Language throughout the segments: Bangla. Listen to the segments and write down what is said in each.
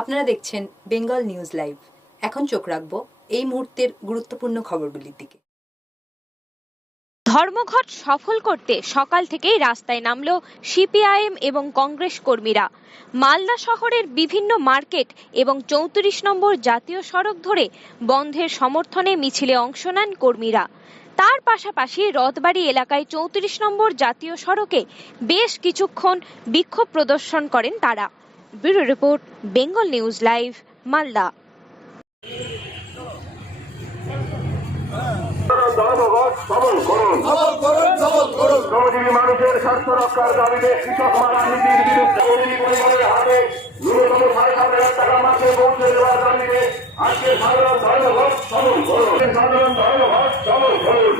আপনারা দেখছেন বেঙ্গল নিউজ লাইভ। এখন চোখ রাখব এই মুহূর্তের গুরুত্বপূর্ণ খবরগুলির দিকে। ধর্মঘট সফল করতে সকাল থেকেই রাস্তায় নামল সিপিআইএম এবং কংগ্রেস কর্মীরা। মালদা শহরের বিভিন্ন মার্কেট এবং 34 নম্বর জাতীয় সড়ক ধরে বন্ধের সমর্থনে মিছিলে অংশ নেন কর্মীরা। তার পাশাপাশি রথবাড়ি এলাকায় 34 নম্বর জাতীয় সড়কে বেশ কিছুক্ষণ বিক্ষোভ প্রদর্শন করেন তারা। Bureau report, Bengal news live, Malda. ধর্মঘট সফল করুন। শ্রমজীবী মানুষের স্বার্থ রক্ষার দাবিতে কৃষক মারা নীতির বিরুদ্ধে পরিবারের হাতে ন্যূনতম 7,500 টাকা মাসে পৌঁছে দেওয়ার দাবিতে আজকে সাধারণ ধর্মঘট সফল করুন।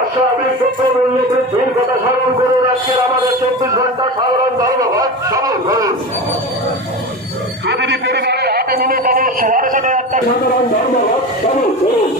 অস্বাভাবিক দ্রব্য মূল্য বৃদ্ধির কথা স্মরণ করুন। আজকের আমাদের 24 ঘন্টা সাধারণ ধর্মঘট সফল করুন। প্রতিটি পরিবারের হাতে ন্যূনতম 7,500 টাকা সাধারণ ধর্মঘট সফল করুন।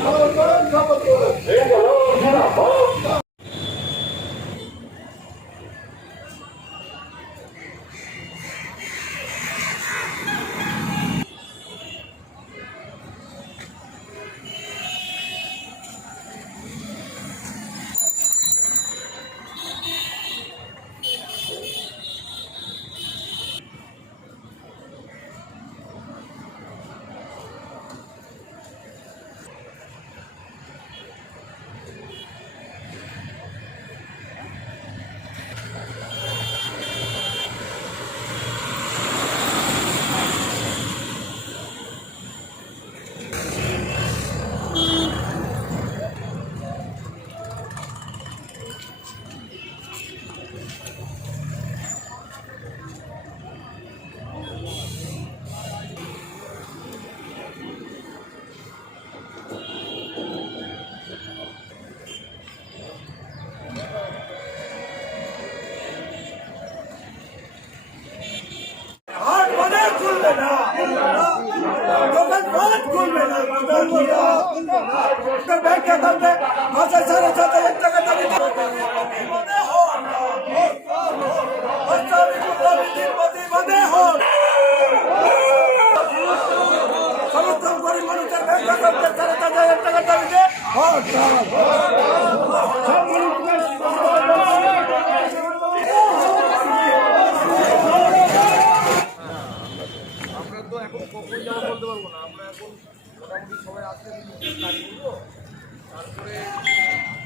সমর্থন করি মানুষের ব্যবসা করতে 4,500 টাকা দাবিতে আমরা তো এখন কখন যাবো বলতে পারবো না। আমরা এখন মোটামুটি সবাই আসলে কাজ করবো, তারপরে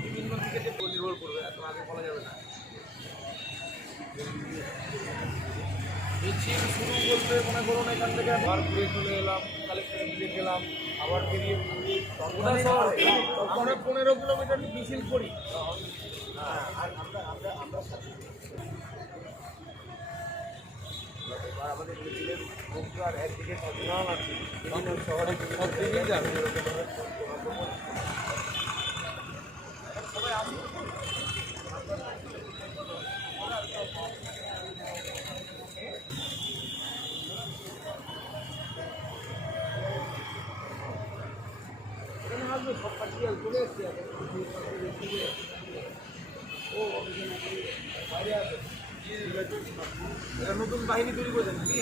বিভিন্ন দিকে যে নির্ভর করবে, এখন আগে বলা যাবে না। মিছিল শুরু বলতে মনে করুন এখান থেকে আবার ঘুরে চলে এলাম, কালেক্টর দিকে গেলাম, আবার বেরিয়ে আমরা 15 কিলোমিটার মিছিল করি। আমাদের মিছিলের মুখ্য আর একদিকে সচেতন আছে, বিভিন্ন শহরে সব দিকেই যাবে। সবাই আসুন। সব পার্টিয়াল চলে এসছে ও বাইরে আছে। নতুন বাহিনী তৈরি করেছেন কি?